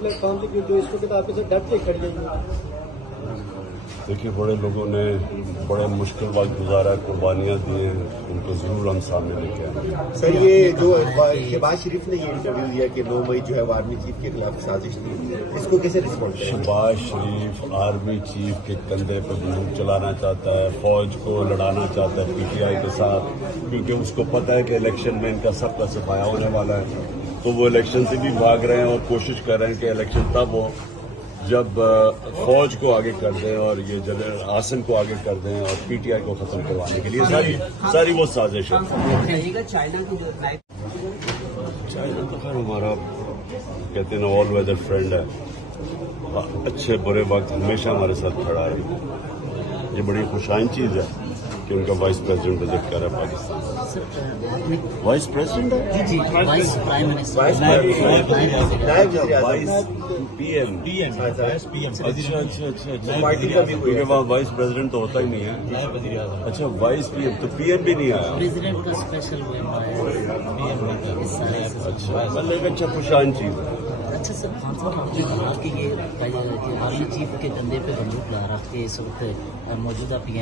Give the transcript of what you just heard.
Plate form سے جو اس وقت آپ کے ساتھ ڈٹ کے کھڑی ہے؟ دیکھیے بڑے لوگوں نے بڑے مشکل وقت گزارا، قربانیاں دی ہیں، ان کو ضرور ہم سامنے لے کے آئیں گے۔ سر یہ جو شہباز شریف نے یہ انٹرویو دیا کہ 9 مئی جو ہے وہ آرمی چیف کے خلاف سازش تھی، اس کو کیسے رسپونڈ کریں؟ شہباز شریف آرمی چیف کے کندھے پہ بندوق چلانا چاہتا ہے، فوج کو لڑانا چاہتا ہے PTI کے ساتھ، کیونکہ اس کو پتہ ہے کہ الیکشن میں ان کا سب کا صفایا ہونے والا ہے، تو وہ الیکشن سے بھی بھاگ رہے ہیں اور کوشش کر رہے ہیں کہ الیکشن تب ہو جب فوج کو آگے کر دیں اور یہ جنرل آسن کو آگے کر دیں اور PTI کو ختم کروانے کے لیے ساری وہ سازش ہے۔ چائنا تو خیر ہمارا کہتے ہیں نا آل ویدر فرینڈ ہے، اچھے برے وقت ہمیشہ ہمارے ساتھ کھڑا ہے۔ یہ بڑی خوشائن چیز ہے کہ ان کا وائس پریزیڈنٹ وزٹ کر رہا ہے پاکستان۔ وائس پریزیڈنٹ ہے؟ جی vice prime minister, vice PM۔ اچھا کیونکہ وہاں وائس پریزیڈنٹ تو ہوتا ہی نہیں ہے۔ اچھا وائس PM تو PM بھی نہیں آیا؟ پریزیڈنٹ کا اسپیشل اچھا لیکن اچھا خوشائن چیز ہے۔ اچھا سر، خان صاحب آپ نے کہا کہ یہ آرمی چیف کے کندھے پہ بندوق لا رہا کہ اس وقت موجودہ PM